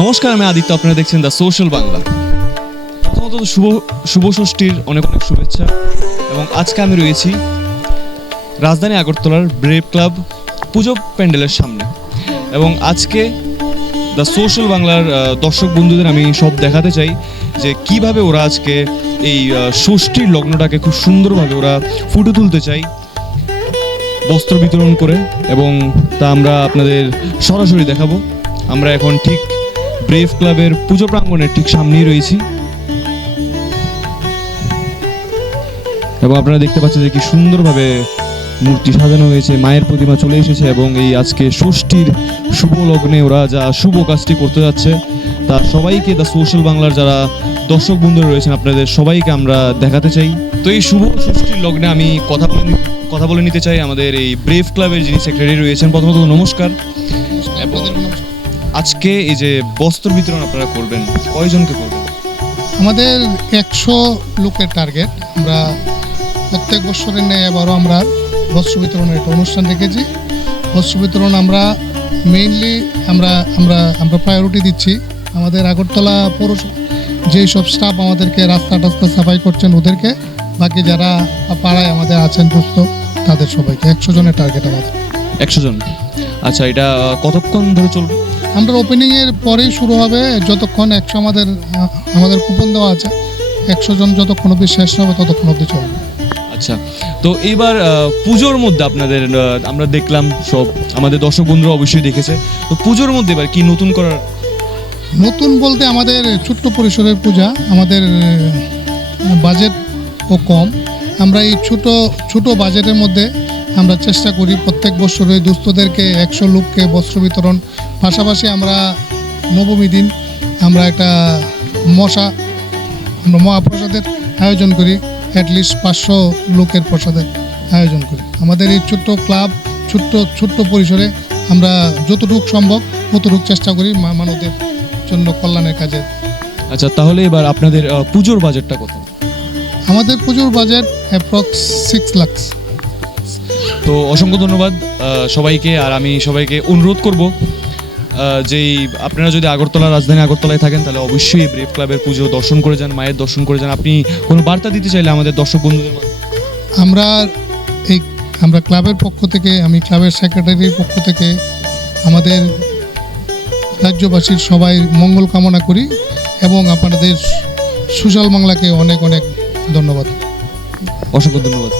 নমস্কার, আমি আদিত্য, আপনারা দেখছেন দ্য সোশ্যাল বাংলা প্রথমত শুভ শুভ ষষ্ঠীর অনেক অনেক শুভেচ্ছা। এবং আজকে আমি রয়েছি রাজধানী আগরতলার ব্রেভ ক্লাব পুজো প্যান্ডেলের সামনে। এবং আজকে দ্য সোশ্যাল বাংলার দর্শক বন্ধুদের আমি সব দেখাতে চাই যে কীভাবে ওরা আজকে এই ষষ্ঠীর লগ্নটাকে খুব সুন্দরভাবে ওরা ফুটে তুলতে চাই। বস্ত্র বিতরণ করে এবং তা আমরা আপনাদের সরাসরি দেখাবো। আমরা এখন ঠিক ব্রেভ ক্লাবের পুজো প্রাঙ্গণের ঠিক সামনেই রয়েছি। এবং আপনারা দেখতে পাচ্ছেন যে কি সুন্দরভাবে মূর্তি সাজানো হয়েছে, মায়ের প্রতিমা চলে এসেছে এবং এই আজকে ষষ্ঠীর শুভ লগ্নে ওরা যা শুভ কাজটি করতে যাচ্ছে, তা সবাইকে দ্য সোশ্যাল বাংলার যারা দর্শক বন্ধুরা রয়েছেন, আপনাদের সবাইকে আমরা দেখাতে চাই। তো এই শুভ ষষ্ঠীর লগ্নে আমি কথা বলে কথা বলে নিতে চাই আমাদের এই ব্রেভ ক্লাবের যিনি সেক্রেটারি রয়েছেন, প্রথমত নমস্কার। এবং আজকে এই যে বস্ত্র বিতরণ আপনারা করবেন কয়জনকে করবেন? আমাদের একশো লোকের টার্গেট আমরা প্রত্যেক বছরের নেই এবারও আমরা বস্ত্র বিতরণের একটা অনুষ্ঠান রেখেছি। বস্ত্র বিতরণ আমরা মেইনলি আমরা আমরা আমরা প্রায়োরিটি দিচ্ছি। আমাদের আগরতলা পৌরসভা যেই সব স্টাফ আমাদেরকে রাস্তা টাস্তা সাফাই করছেন ওদেরকে বাকি যারা পাড়ায় আমাদের আছেন দুস্থ তাদের সবাইকে। একশো জনের টার্গেট আমাদের। একশো জন। আচ্ছা এটা কতক্ষণ ধরে চলবে? আমরা ওপেনিংয়ের পরেই শুরু হবে যতক্ষণ একশো আমাদের আমাদের কুপন দেওয়া আছে একশো জন যতক্ষণ অবধি শেষ হবে ততক্ষণ অবধি চলবে। আচ্ছা তো এবার পুজোর মধ্যে আপনাদের আমরা দেখলাম সব আমাদের দর্শক বন্ধুরা অবশ্যই দেখেছে তো পুজোর মধ্যে এবার কি নতুন করার? নতুন বলতে আমাদের ছোট্ট পরিসরের পূজা আমাদের বাজেট ও কম। আমরা এই ছোট ছোট বাজেটের মধ্যে আমরা চেষ্টা করি প্রত্যেক বছর ওই দুস্থদেরকে একশো লোককে বস্ত্র বিতরণ। পাশাপাশি আমরা নবমী দিন আমরা একটা মশা আমরা মহাপ্রসাদের আয়োজন করি। অ্যাটলিস্ট পাঁচশো লোকের প্রসাদের আয়োজন করি। আমাদের এই ছোট্ট ক্লাব ছোট্ট ছোট্ট পরিসরে আমরা যতটুকু সম্ভব ততটুকু চেষ্টা করি মা- মানবদের জন্য কল্যাণের কাজে। আচ্ছা তাহলে এবার আপনাদের পুজোর বাজেটটা কত? আমাদের পুজোর বাজেট অ্যাপ্রক্স সিক্স লাখ তো অসংখ্য ধন্যবাদ সবাইকে আর আমি সবাইকে অনুরোধ করব যেই আপনারা যদি আগরতলা রাজধানী আগরতলায় থাকেন তাহলে অবশ্যই ব্রেভ ক্লাবের পুজো দর্শন করে যান মায়ের দর্শন করে যান। আপনি কোনো বার্তা দিতে চাইলে আমাদের দর্শক বন্ধুদের আমরা এই আমরা ক্লাবের পক্ষ থেকে আমি ক্লাবের সেক্রেটারির পক্ষ থেকে আমাদের রাজ্যবাসীর সবাই মঙ্গল কামনা করি এবং আপনাদের সুশাল বাংলাকে অনেক অনেক ধন্যবাদ। অসংখ্য ধন্যবাদ।